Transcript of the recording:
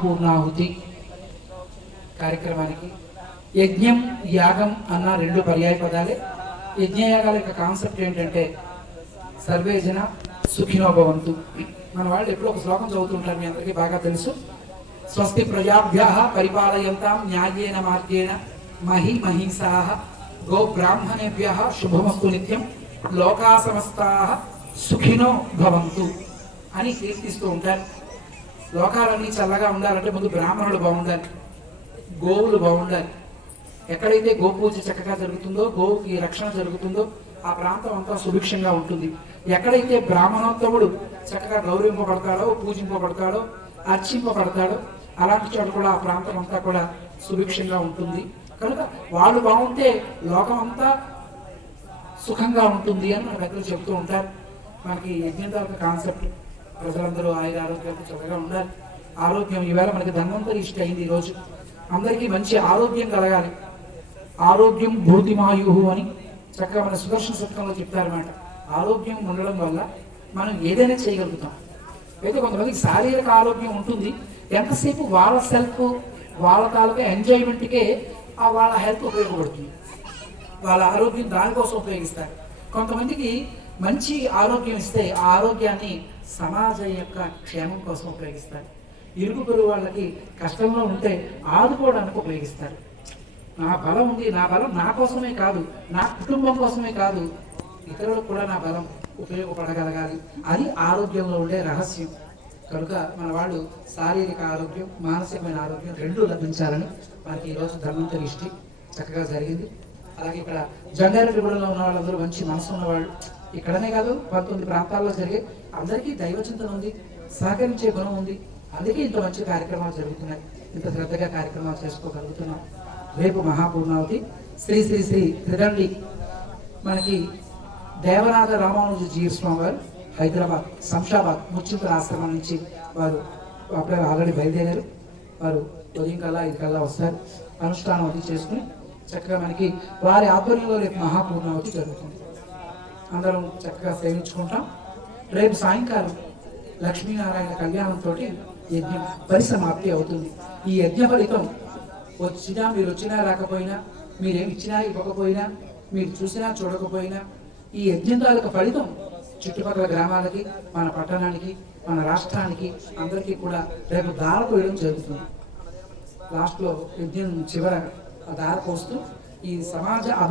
పూర్ణాహుతి కార్యక్రమానికి యజ్ఞం యాగం అన్న రెండు పర్యాయ పదాలే. యజ్ఞయాగాల యొక్క కాన్సెప్ట్ ఏంటంటే సర్వే జన సుఖినో భవంతు. మన వాళ్ళు ఎప్పుడో ఒక శ్లోకం చదువుతుంటారు, మీ అందరికీ బాగా తెలుసు. స్వస్తి ప్రజాభ్యః పరిపాలయంతాం న్యాయేన మార్గేణ మహి మహిషాః గో బ్రాహ్మణేభ్యః శుభమస్తు నిత్యం లోకా సమస్తాః సుఖినో భవంతు అని కీర్తిస్తూ ఉంటారు. లోకాలన్నీ చల్లగా ఉండాలంటే ముందు బ్రాహ్మణులు బాగుండాలి, గోవులు బాగుండాలి. ఎక్కడైతే గోపూజ చక్కగా జరుగుతుందో, గోవుకి రక్షణ జరుగుతుందో ఆ ప్రాంతం అంతా సుభిక్షంగా ఉంటుంది. ఎక్కడైతే బ్రాహ్మణోత్తముడు చక్కగా గౌరవింపబడతాడో, పూజింపబడతాడో, అర్చింపబడతాడో అలాంటి చోట కూడా ఆ ప్రాంతం అంతా కూడా సుభిక్షంగా ఉంటుంది. కనుక వాళ్ళు బాగుంటే లోకం అంతా సుఖంగా ఉంటుంది అని మన పెద్దలు చెబుతూ ఉంటారు. మనకి యజ్ఞం తాలూకు కాన్సెప్ట్ ప్రజలందరూ ఆయుర ఆరోగ్యాలతో చక్కగా ఉండాలి. ఆరోగ్యం ఈవేళ మనకి ధన్వంతరి ఇష్ట అయింది. ఈరోజు అందరికీ మంచి ఆరోగ్యం కలగాలి. ఆరోగ్యం భూతిమాయు అని చక్కగా మన సుదర్శన శతకంలో చెప్తారన్నమాట. ఆరోగ్యం ఉండడం వల్ల మనం ఏదైనా చేయగలుగుతాం. అయితే కొంతమందికి శారీరక ఆరోగ్యం ఉంటుంది, ఎంతసేపు వాళ్ళ సెల్ఫ్ వాళ్ళ తాలూకా ఎంజాయ్మెంట్కే వాళ్ళ హెల్త్ ఉపయోగపడుతుంది, వాళ్ళ ఆరోగ్యం దానికోసం ఉపయోగిస్తారు. కొంతమందికి మంచి ఆరోగ్యం ఇస్తే ఆ ఆరోగ్యాన్ని సమాజం యొక్క క్షేమం కోసం ఉపయోగిస్తారు. ఇరుగు పొరుగు వాళ్ళకి కష్టంలో ఉంటే ఆదుకోవడానికి ఉపయోగిస్తారు. నా బలం ఉంది, నా బలం నా కోసమే కాదు, నా కుటుంబం కోసమే కాదు, ఇతరులకు కూడా నా బలం ఉపయోగపడగలగాలి. అది ఆరోగ్యంలో ఉండే రహస్యం. కనుక మన వాళ్ళు శారీరక ఆరోగ్యం, మానసికమైన ఆరోగ్యం రెండూ లభించాలని మనకి ఈరోజు ధన్వంతరి ఇష్టి చక్కగా జరిగింది. అలాగే ఇక్కడ జంగారెడ్డిగూడలో ఉన్న వాళ్ళందరూ మంచి మనసు ఉన్నవాళ్ళు. ఇక్కడనే కాదు 19 ప్రాంతాల్లో జరిగే అందరికీ దైవచింతన ఉంది, సహకరించే గుణం ఉంది. అందుకే ఇంత మంచి కార్యక్రమాలు జరుగుతున్నాయి, ఇంత శ్రద్ధగా కార్యక్రమాలు చేసుకోగలుగుతున్నాం. రేపు మహాపూర్ణావతి శ్రీ శ్రీ శ్రీ త్రిదండి మనకి దేవనాథ రామానుజీ స్వామి వారు హైదరాబాద్ శంషాబాద్ ముచ్చింతల ఆశ్రమం నుంచి వారు అప్పుడే ఆల్రెడీ బయలుదేరారు. వారు ఉదయం కల్లా 5 కల్లా వస్తారు. అనుష్ఠానం అది చేసుకుని చక్కగా మనకి వారి ఆధ్వర్యంలో రేపు మహాపూర్ణావతి జరుగుతుంది. అందరం చక్కగా సేవించుకుంటాం. రేపు సాయంకాలం లక్ష్మీనారాయణ కళ్యాణంతో యజ్ఞం పరిసమాప్తి అవుతుంది. ఈ యజ్ఞ ఫలితం వచ్చినా, మీరు వచ్చినా రాకపోయినా, మీరేమి ఇచ్చినా ఇవ్వకపోయినా, మీరు చూసినా చూడకపోయినా, ఈ యజ్ఞం తాలూకు ఫలితం చుట్టుపక్కల గ్రామాలకి, మన పట్టణానికి, మన రాష్ట్రానికి అందరికీ కూడా రేపు దార పోయడం జరుగుతుంది. లాస్ట్లో యజ్ఞం చివర ఆ దార పోస్తూ ఈ సమాజ